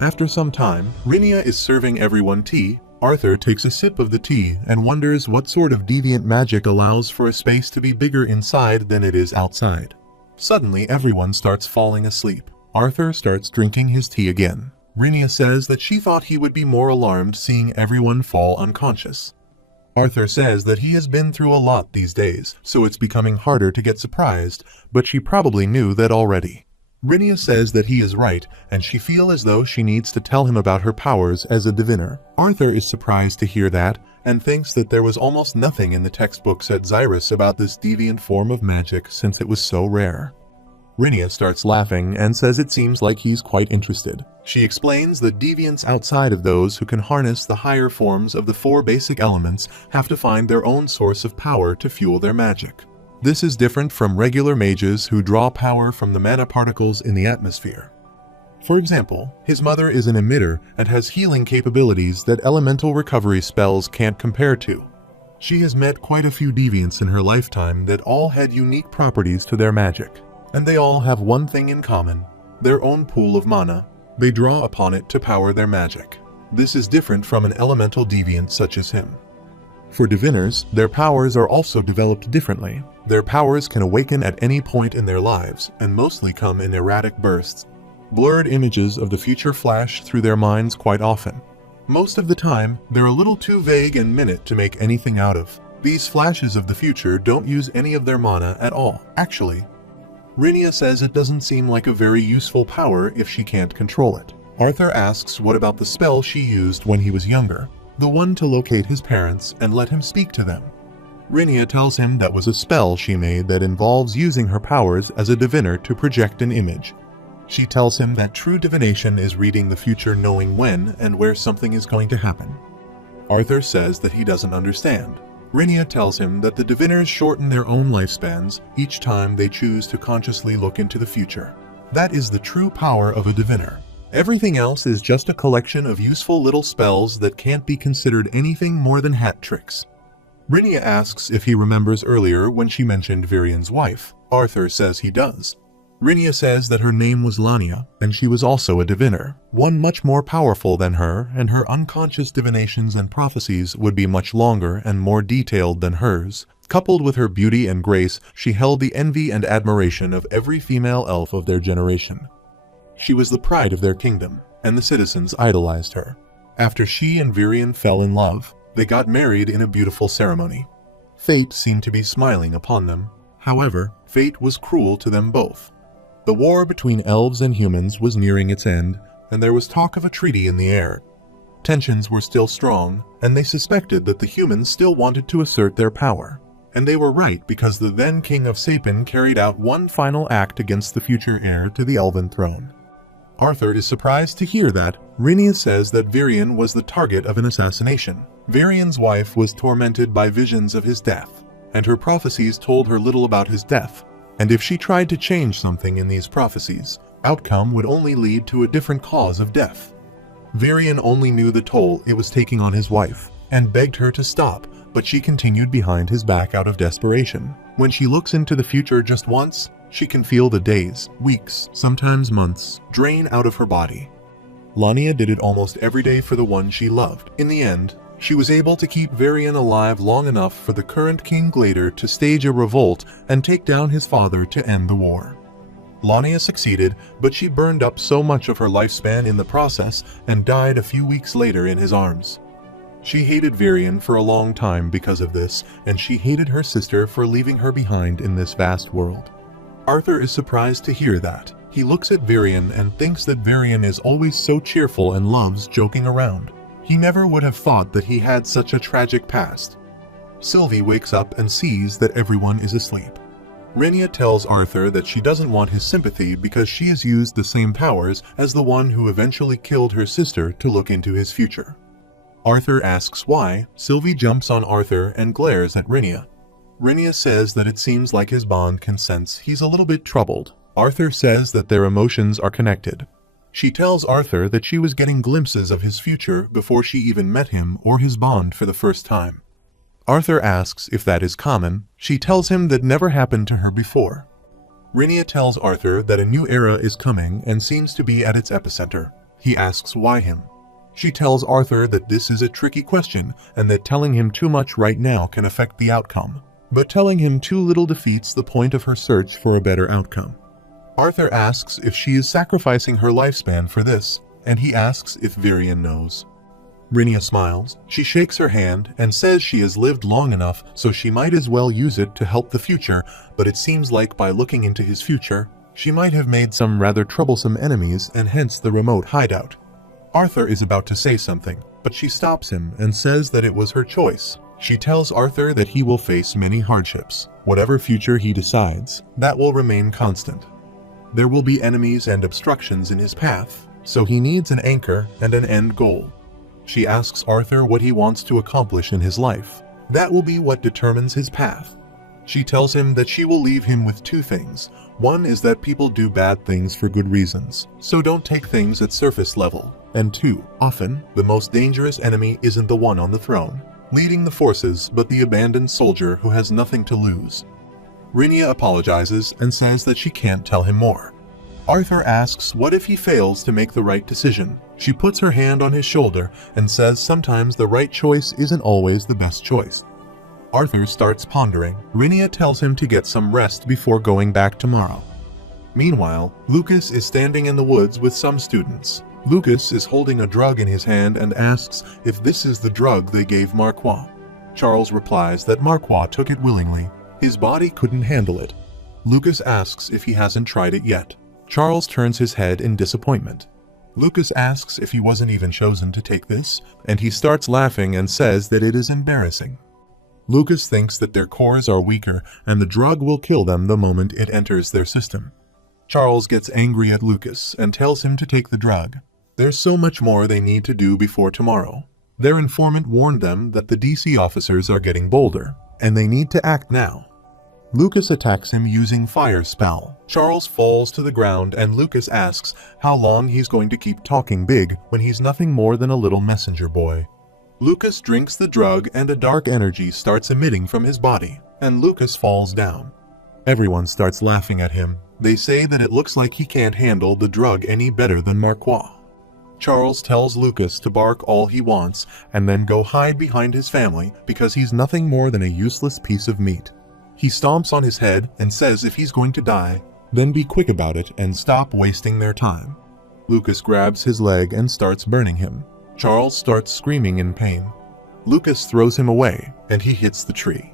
After some time, Rinia is serving everyone tea. Arthur takes a sip of the tea and wonders what sort of deviant magic allows for a space to be bigger inside than it is outside. Suddenly, everyone starts falling asleep. Arthur starts drinking his tea again. Rinia says that she thought he would be more alarmed seeing everyone fall unconscious. Arthur says that he has been through a lot these days, so it's becoming harder to get surprised, but she probably knew that already. Rinia says that he is right, and she feels as though she needs to tell him about her powers as a diviner. Arthur is surprised to hear that, and thinks that there was almost nothing in the textbooks at Xyrus about this deviant form of magic since it was so rare. Rinia starts laughing and says it seems like he's quite interested. She explains that deviants outside of those who can harness the higher forms of the 4 basic elements have to find their own source of power to fuel their magic. This is different from regular mages who draw power from the mana particles in the atmosphere. For example, his mother is an emitter and has healing capabilities that elemental recovery spells can't compare to. She has met quite a few deviants in her lifetime that all had unique properties to their magic, and they all have one thing in common: their own pool of mana. They draw upon it to power their magic. This is different from an elemental deviant such as him. For diviners, their powers are also developed differently. Their powers can awaken at any point in their lives, and mostly come in erratic bursts. Blurred images of the future flash through their minds quite often. Most of the time, they're a little too vague and minute to make anything out of. These flashes of the future don't use any of their mana at all, actually. Rinia says it doesn't seem like a very useful power if she can't control it. Arthur asks what about the spell she used when he was younger, the one to locate his parents and let him speak to them. Rinia tells him that was a spell she made that involves using her powers as a diviner to project an image. She tells him that true divination is reading the future, knowing when and where something is going to happen. Arthur says that he doesn't understand. Rinia tells him that the diviners shorten their own lifespans each time they choose to consciously look into the future. That is the true power of a diviner. Everything else is just a collection of useful little spells that can't be considered anything more than hat tricks. Rinia asks if he remembers earlier when she mentioned Virian's wife. Arthur says he does. Rinia says that her name was Lania, and she was also a diviner, one much more powerful than her, and her unconscious divinations and prophecies would be much longer and more detailed than hers. Coupled with her beauty and grace, she held the envy and admiration of every female elf of their generation. She was the pride of their kingdom, and the citizens idolized her. After she and Virian fell in love, they got married in a beautiful ceremony. Fate seemed to be smiling upon them. However, fate was cruel to them both. The war between elves and humans was nearing its end, and there was talk of a treaty in the air. Tensions were still strong, and they suspected that the humans still wanted to assert their power. And they were right, because the then king of Sapin carried out one final act against the future heir to the elven throne. Arthur is surprised to hear that. Rinia says that Virian was the target of an assassination. Virian's wife was tormented by visions of his death, and her prophecies told her little about his death. And if she tried to change something in these prophecies, outcome would only lead to a different cause of death. Virian only knew the toll it was taking on his wife, and begged her to stop, but she continued behind his back out of desperation. When she looks into the future just once, she can feel the days, weeks, sometimes months, drain out of her body. Lania did it almost every day for the one she loved. In the end, she was able to keep Virian alive long enough for the current King Glader to stage a revolt and take down his father to end the war. Lania succeeded, but she burned up so much of her lifespan in the process and died a few weeks later in his arms. She hated Virian for a long time because of this, and she hated her sister for leaving her behind in this vast world. Arthur is surprised to hear that. He looks at Virian and thinks that Virian is always so cheerful and loves joking around. He never would have thought that he had such a tragic past. Sylvie wakes up and sees that everyone is asleep. Rinia tells Arthur that she doesn't want his sympathy because she has used the same powers as the one who eventually killed her sister to look into his future. Arthur asks why. Sylvie jumps on Arthur and glares at Rinia. Rinia says that it seems like his bond can sense he's a little bit troubled. Arthur says that their emotions are connected. She tells Arthur that she was getting glimpses of his future before she even met him or his bond for the first time. Arthur asks if that is common. She tells him that never happened to her before. Rinia tells Arthur that a new era is coming and seems to be at its epicenter. He asks why him. She tells Arthur that this is a tricky question and that telling him too much right now can affect the outcome. But telling him too little defeats the point of her search for a better outcome. Arthur asks if she is sacrificing her lifespan for this, and he asks if Virion knows. Rinia smiles. She shakes her hand and says she has lived long enough so she might as well use it to help the future, but it seems like by looking into his future, she might have made some rather troublesome enemies and hence the remote hideout. Arthur is about to say something, but she stops him and says that it was her choice. She tells Arthur that he will face many hardships. Whatever future he decides, that will remain constant. There will be enemies and obstructions in his path, so he needs an anchor and an end goal. She asks Arthur what he wants to accomplish in his life. That will be what determines his path. She tells him that she will leave him with two things. One is that people do bad things for good reasons, so don't take things at surface level. And two, often, the most dangerous enemy isn't the one on the throne, leading the forces, but the abandoned soldier who has nothing to lose. Rinia apologizes and says that she can't tell him more. Arthur asks what if he fails to make the right decision. She puts her hand on his shoulder and says sometimes the right choice isn't always the best choice. Arthur starts pondering. Rinia tells him to get some rest before going back tomorrow. Meanwhile, Lucas is standing in the woods with some students. Lucas is holding a drug in his hand and asks if this is the drug they gave Marquois. Charles replies that Marquois took it willingly. His body couldn't handle it. Lucas asks if he hasn't tried it yet. Charles turns his head in disappointment. Lucas asks if he wasn't even chosen to take this, and he starts laughing and says that it is embarrassing. Lucas thinks that their cores are weaker and the drug will kill them the moment it enters their system. Charles gets angry at Lucas and tells him to take the drug. There's so much more they need to do before tomorrow. Their informant warned them that the DC officers are getting bolder, and they need to act now. Lucas attacks him using Fire Spell. Charles falls to the ground and Lucas asks how long he's going to keep talking big when he's nothing more than a little messenger boy. Lucas drinks the drug and a dark energy starts emitting from his body, and Lucas falls down. Everyone starts laughing at him. They say that it looks like he can't handle the drug any better than Marquois. Charles tells Lucas to bark all he wants and then go hide behind his family because he's nothing more than a useless piece of meat. He stomps on his head and says if he's going to die, then be quick about it and stop wasting their time. Lucas grabs his leg and starts burning him. Charles starts screaming in pain. Lucas throws him away and he hits the tree.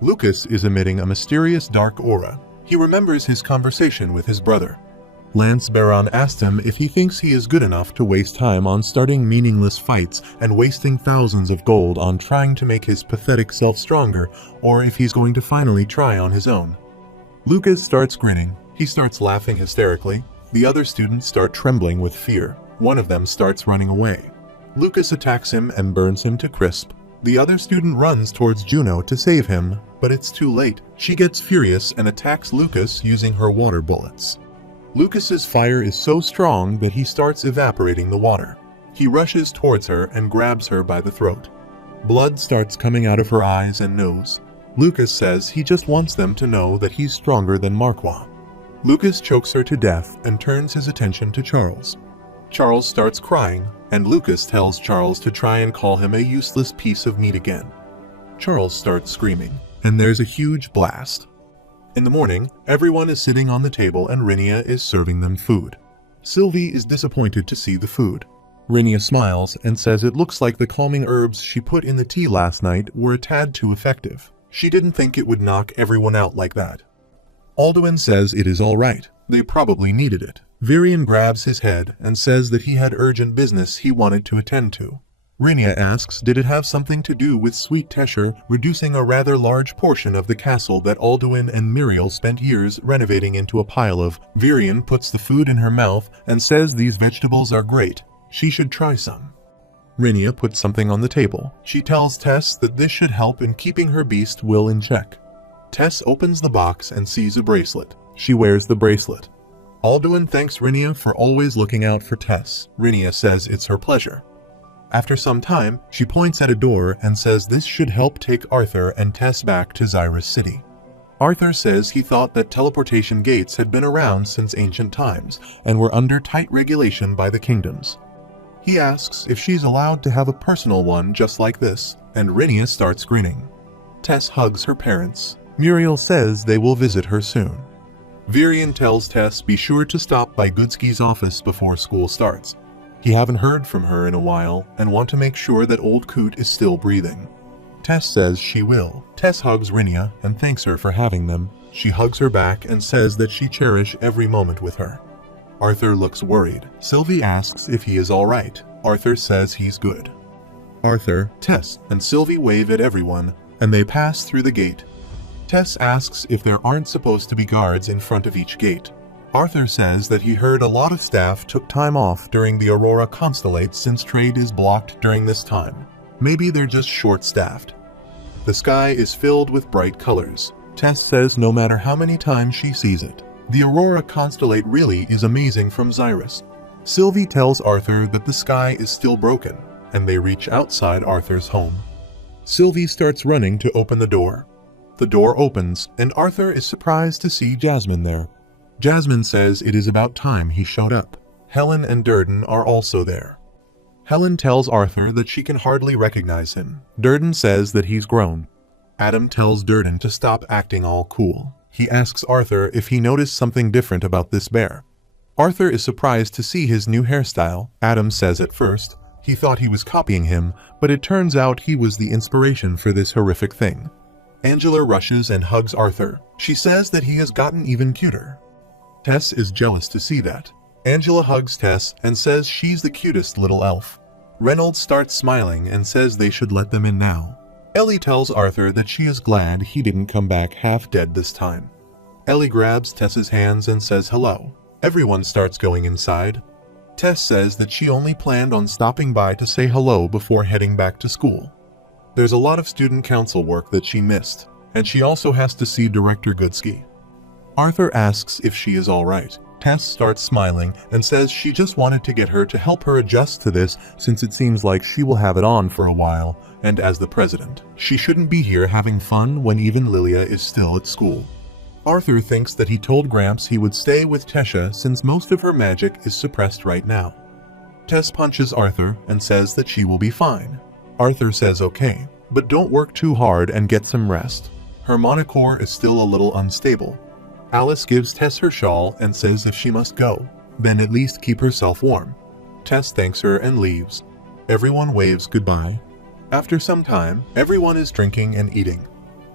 Lucas is emitting a mysterious dark aura. He remembers his conversation with his brother. Lance Baron asked him if he thinks he is good enough to waste time on starting meaningless fights and wasting thousands of gold on trying to make his pathetic self stronger, or if he's going to finally try on his own. Lucas starts grinning. He starts laughing hysterically. The other students start trembling with fear. One of them starts running away. Lucas attacks him and burns him to crisp. The other student runs towards Juno to save him, but it's too late. She gets furious and attacks Lucas using her water bullets. Lucas's fire is so strong that he starts evaporating the water. He rushes towards her and grabs her by the throat. Blood starts coming out of her eyes and nose. Lucas says he just wants them to know that he's stronger than Marquois. Lucas chokes her to death and turns his attention to Charles. Charles starts crying, and Lucas tells Charles to try and call him a useless piece of meat again. Charles starts screaming, and there's a huge blast. In the morning, everyone is sitting on the table and Rinia is serving them food. Sylvie is disappointed to see the food. Rinia smiles and says it looks like the calming herbs she put in the tea last night were a tad too effective. She didn't think it would knock everyone out like that. Alduin says it is all right. They probably needed it. Virion grabs his head and says that he had urgent business he wanted to attend to. Rinia asks did it have something to do with Sweet Tesher reducing a rather large portion of the castle that Alduin and Muriel spent years renovating into a pile of. Virion puts the food in her mouth and says these vegetables are great. She should try some. Rinia puts something on the table. She tells Tess that this should help in keeping her beast will in check. Tess opens the box and sees a bracelet. She wears the bracelet. Alduin thanks Rinia for always looking out for Tess. Rinia says it's her pleasure. After some time, she points at a door and says this should help take Arthur and Tess back to Xyrus City. Arthur says he thought that teleportation gates had been around since ancient times and were under tight regulation by the kingdoms. He asks if she's allowed to have a personal one just like this, and Rinia starts grinning. Tess hugs her parents. Muriel says they will visit her soon. Virian tells Tess be sure to stop by Goodsky's office before school starts. He haven't heard from her in a while and want to make sure that old Coot is still breathing. Tess says she will. Tess hugs Rinia and thanks her for having them. She hugs her back and says that she cherish every moment with her. Arthur looks worried. Sylvie asks if he is alright. Arthur says he's good. Arthur, Tess, and Sylvie wave at everyone, and they pass through the gate. Tess asks if there aren't supposed to be guards in front of each gate. Arthur says that he heard a lot of staff took time off during the Aurora Constellate since trade is blocked during this time. Maybe they're just short-staffed. The sky is filled with bright colors. Tess says no matter how many times she sees it, the Aurora Constellate really is amazing from Xyrus. Sylvie tells Arthur that the sky is still broken, and they reach outside Arthur's home. Sylvie starts running to open the door. The door opens, and Arthur is surprised to see Jasmine there. Jasmine says it is about time he showed up. Helen and Durden are also there. Helen tells Arthur that she can hardly recognize him. Durden says that he's grown. Adam tells Durden to stop acting all cool. He asks Arthur if he noticed something different about this bear. Arthur is surprised to see his new hairstyle. Adam says at first he thought he was copying him, but it turns out he was the inspiration for this horrific thing. Angela rushes and hugs Arthur. She says that he has gotten even cuter. Tess is jealous to see that. Angela hugs Tess and says she's the cutest little elf. Reynolds starts smiling and says they should let them in now. Ellie tells Arthur that she is glad he didn't come back half dead this time. Ellie grabs Tess's hands and says hello. Everyone starts going inside. Tess says that she only planned on stopping by to say hello before heading back to school. There's a lot of student council work that she missed, and she also has to see Director Goodsky. Arthur asks if she is alright. Tess starts smiling and says she just wanted to get her to help her adjust to this since it seems like she will have it on for a while, and as the president, she shouldn't be here having fun when even Lilia is still at school. Arthur thinks that he told Gramps he would stay with Tesha since most of her magic is suppressed right now. Tess punches Arthur and says that she will be fine. Arthur says okay, but don't work too hard and get some rest. Her monocore is still a little unstable. Alice gives Tess her shawl and says if she must go, then at least keep herself warm. Tess thanks her and leaves. Everyone waves goodbye. After some time, everyone is drinking and eating.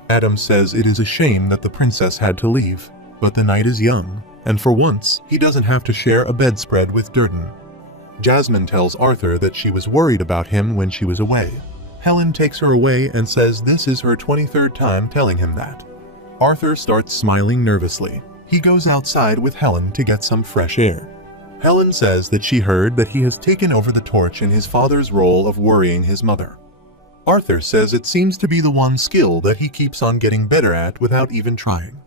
Adam says it is a shame that the princess had to leave, but the night is young, and for once, he doesn't have to share a bedspread with Durden. Jasmine tells Arthur that she was worried about him when she was away. Helen takes her away and says this is her 23rd time telling him that. Arthur starts smiling nervously. He goes outside with Helen to get some fresh air. Helen says that she heard that he has taken over the torch in his father's role of worrying his mother. Arthur says it seems to be the one skill that he keeps on getting better at without even trying.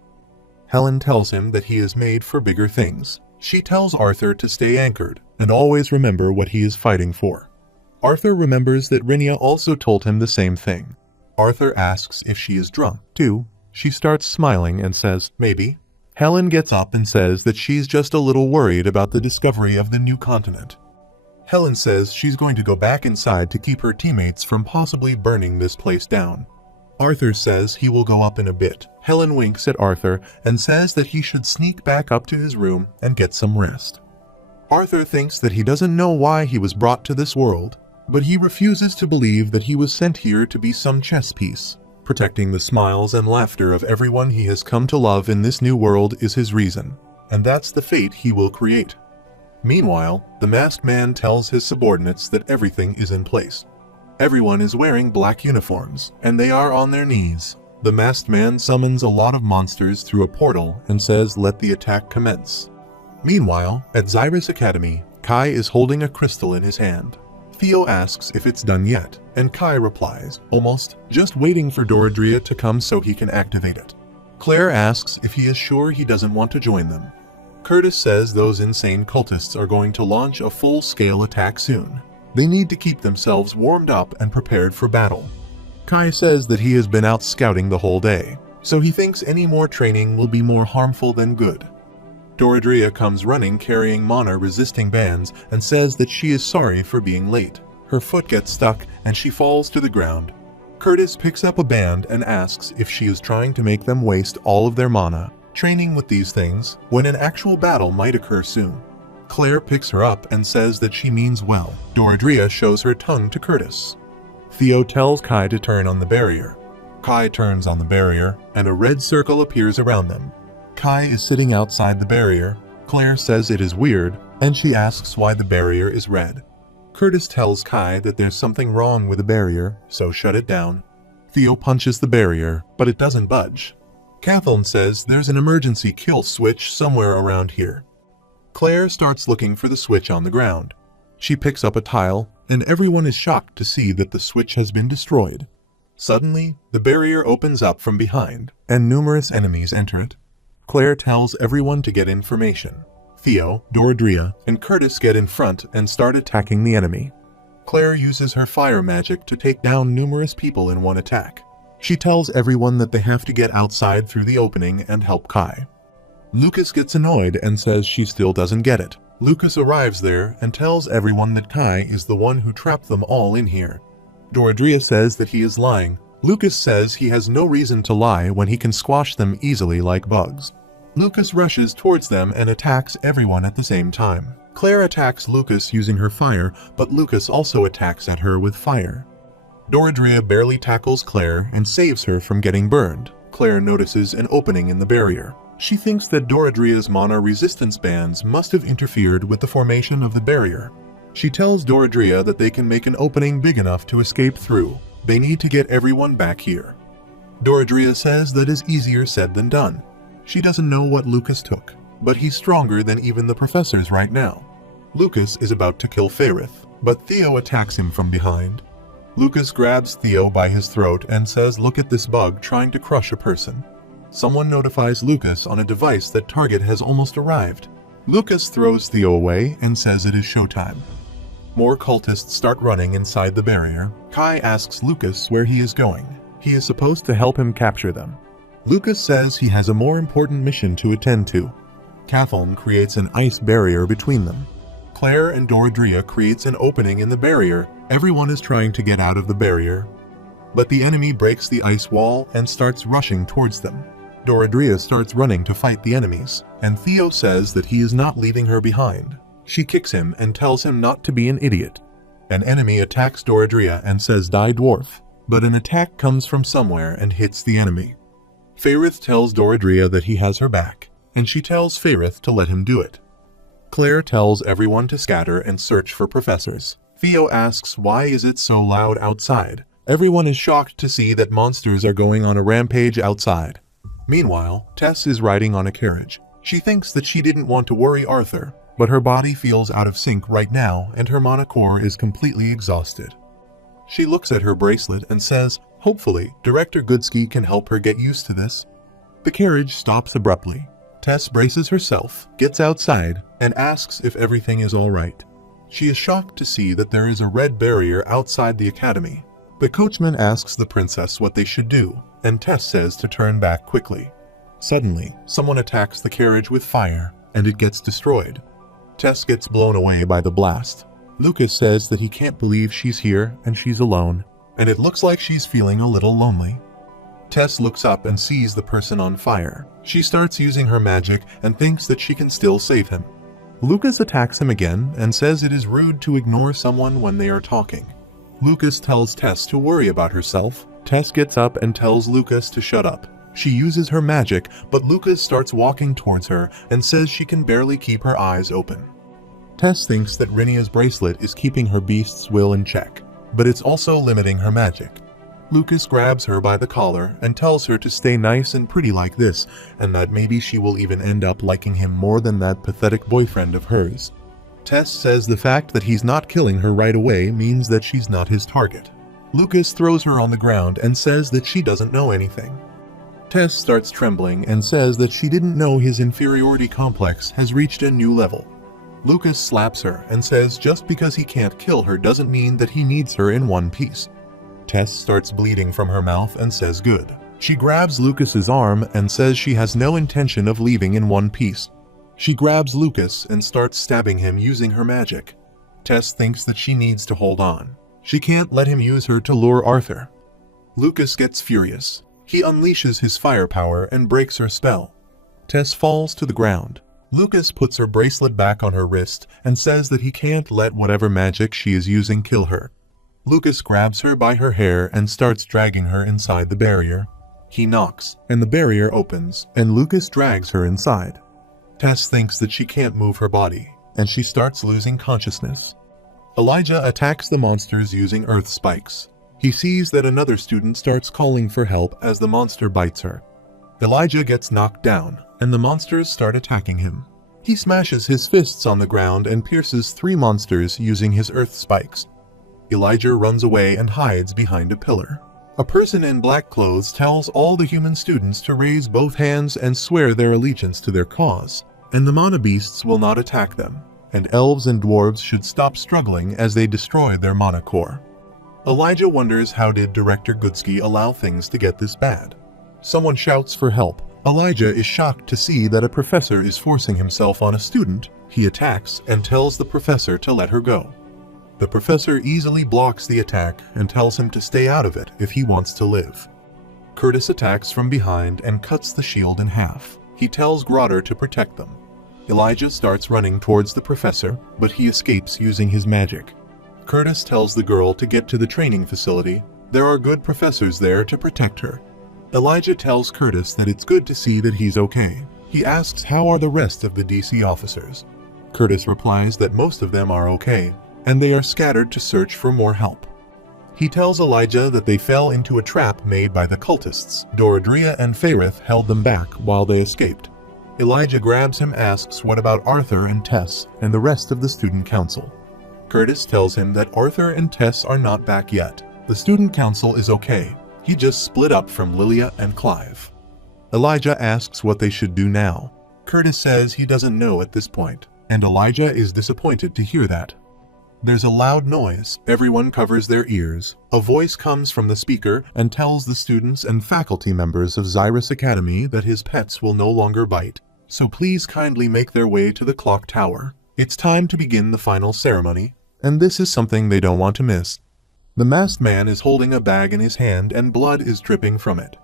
Helen tells him that he is made for bigger things. She tells Arthur to stay anchored and always remember what he is fighting for. Arthur remembers that Rinia also told him the same thing. Arthur asks if she is drunk, too. She starts smiling and says, maybe. Helen gets up and says that she's just a little worried about the discovery of the new continent. Helen says she's going to go back inside to keep her teammates from possibly burning this place down. Arthur says he will go up in a bit. Helen winks at Arthur and says that he should sneak back up to his room and get some rest. Arthur thinks that he doesn't know why he was brought to this world, but he refuses to believe that he was sent here to be some chess piece. Protecting the smiles and laughter of everyone he has come to love in this new world is his reason, and that's the fate he will create. Meanwhile, the masked man tells his subordinates that everything is in place. Everyone is wearing black uniforms, and they are on their knees. The masked man summons a lot of monsters through a portal and says let the attack commence. Meanwhile, at Xyrus Academy, Kai is holding a crystal in his hand. Theo asks if it's done yet, and Kai replies, almost, just waiting for Doradria to come so he can activate it. Claire asks if he is sure he doesn't want to join them. Curtis says those insane cultists are going to launch a full-scale attack soon. They need to keep themselves warmed up and prepared for battle. Kai says that he has been out scouting the whole day, so he thinks any more training will be more harmful than good. Dronzer comes running carrying mana-resisting bands and says that she is sorry for being late. Her foot gets stuck and she falls to the ground. Curtis picks up a band and asks if she is trying to make them waste all of their mana, training with these things when an actual battle might occur soon. Claire picks her up and says that she means well. Dronzer shows her tongue to Curtis. Theo tells Kai to turn on the barrier. Kai turns on the barrier, and a red circle appears around them. Kai is sitting outside the barrier. Claire says it is weird, and she asks why the barrier is red. Curtis tells Kai that there's something wrong with the barrier, so shut it down. Theo punches the barrier, but it doesn't budge. Kathleen says there's an emergency kill switch somewhere around here. Claire starts looking for the switch on the ground. She picks up a tile, and everyone is shocked to see that the switch has been destroyed. Suddenly, the barrier opens up from behind, and numerous enemies enter it. Claire tells everyone to get information. Theo, Dronzer, and Curtis get in front and start attacking the enemy. Claire uses her fire magic to take down numerous people in one attack. She tells everyone that they have to get outside through the opening and help Kai. Lucas gets annoyed and says she still doesn't get it. Lucas arrives there and tells everyone that Kai is the one who trapped them all in here. Dronzer says that he is lying. Lucas says he has no reason to lie when he can squash them easily like bugs. Lucas rushes towards them and attacks everyone at the same time. Claire attacks Lucas using her fire, but Lucas also attacks at her with fire. Dronzer barely tackles Claire and saves her from getting burned. Claire notices an opening in the barrier. She thinks that Dronzer's mana resistance bands must have interfered with the formation of the barrier. She tells Dronzer that they can make an opening big enough to escape through. They need to get everyone back here. Dronzer says that is easier said than done. She doesn't know what Lucas took, but he's stronger than even the professors right now. Lucas is about to kill Ferrith, but Theo attacks him from behind. Lucas grabs Theo by his throat and says, "Look at this bug trying to crush a person." Someone notifies Lucas on a device that target has almost arrived. Lucas throws Theo away and says it is showtime. More cultists start running inside the barrier. Kai asks Lucas where he is going. He is supposed to help him capture them. Lucas says he has a more important mission to attend to. Kathleen creates an ice barrier between them. Claire and Dronzer creates an opening in the barrier. Everyone is trying to get out of the barrier, but the enemy breaks the ice wall and starts rushing towards them. Dronzer starts running to fight the enemies, and Theo says that he is not leaving her behind. She kicks him and tells him not to be an idiot. An enemy attacks Dronzer and says, "Die, dwarf," but an attack comes from somewhere and hits the enemy. Ferrith tells Dronzer that he has her back, and she tells Ferrith to let him do it. Claire tells everyone to scatter and search for professors. Theo asks why is it so loud outside. Everyone is shocked to see that monsters are going on a rampage outside. Meanwhile, Tess is riding on a carriage. She thinks that she didn't want to worry Arthur, but her body feels out of sync right now and her mana core is completely exhausted. She looks at her bracelet and says, hopefully, Director Goodsky can help her get used to this. The carriage stops abruptly. Tess braces herself, gets outside, and asks if everything is alright. She is shocked to see that there is a red barrier outside the academy. The coachman asks the princess what they should do, and Tess says to turn back quickly. Suddenly, someone attacks the carriage with fire, and it gets destroyed. Tess gets blown away by the blast. Lucas says that he can't believe she's here and she's alone, and it looks like she's feeling a little lonely. Tess looks up and sees the person on fire. She starts using her magic and thinks that she can still save him. Lucas attacks him again and says it is rude to ignore someone when they are talking. Lucas tells Tess to worry about herself. Tess gets up and tells Lucas to shut up. She uses her magic, but Lucas starts walking towards her and says she can barely keep her eyes open. Tess thinks that Rinia's bracelet is keeping her beast's will in check, but it's also limiting her magic. Lucas grabs her by the collar and tells her to stay nice and pretty like this, and that maybe she will even end up liking him more than that pathetic boyfriend of hers. Tess says the fact that he's not killing her right away means that she's not his target. Lucas throws her on the ground and says that she doesn't know anything. Tess starts trembling and says that she didn't know his inferiority complex has reached a new level. Lucas slaps her and says just because he can't kill her doesn't mean that he needs her in one piece. Tess starts bleeding from her mouth and says good. She grabs Lucas's arm and says she has no intention of leaving in one piece. She grabs Lucas and starts stabbing him using her magic. Tess thinks that she needs to hold on. She can't let him use her to lure Arthur. Lucas gets furious. He unleashes his firepower and breaks her spell. Tess falls to the ground. Lucas puts her bracelet back on her wrist and says that he can't let whatever magic she is using kill her. Lucas grabs her by her hair and starts dragging her inside the barrier. He knocks, and the barrier opens, and Lucas drags her inside. Tess thinks that she can't move her body, and she starts losing consciousness. Elijah attacks the monsters using earth spikes. He sees that another student starts calling for help as the monster bites her. Elijah gets knocked down, and the monsters start attacking him. He smashes his fists on the ground and pierces 3 monsters using his earth spikes. Elijah runs away and hides behind a pillar. A person in black clothes tells all the human students to raise both hands and swear their allegiance to their cause, and the mana beasts will not attack them, and elves and dwarves should stop struggling as they destroy their mana core. Elijah wonders how did Director Goodsky allow things to get this bad. Someone shouts for help. Elijah is shocked to see that a professor is forcing himself on a student. He attacks and tells the professor to let her go. The professor easily blocks the attack and tells him to stay out of it if he wants to live. Curtis attacks from behind and cuts the shield in half. He tells Grotter to protect them. Elijah starts running towards the professor, but he escapes using his magic. Curtis tells the girl to get to the training facility. There are good professors there to protect her. Elijah tells Curtis that it's good to see that he's okay. He asks how are the rest of the DC officers. Curtis replies that most of them are okay, and they are scattered to search for more help. He tells Elijah that they fell into a trap made by the cultists. Doradria and Faerith held them back while they escaped. Elijah grabs him, asks what about Arthur and Tess and the rest of the student council. Curtis tells him that Arthur and Tess are not back yet. The student council is okay. He just split up from Lilia and Clive. Elijah asks what they should do now. Curtis says he doesn't know at this point, and Elijah is disappointed to hear that. There's a loud noise. Everyone covers their ears. A voice comes from the speaker and tells the students and faculty members of Xyrus Academy that his pets will no longer bite, so please kindly make their way to the clock tower. It's time to begin the final ceremony, and this is something they don't want to miss. The masked man is holding a bag in his hand and blood is dripping from it.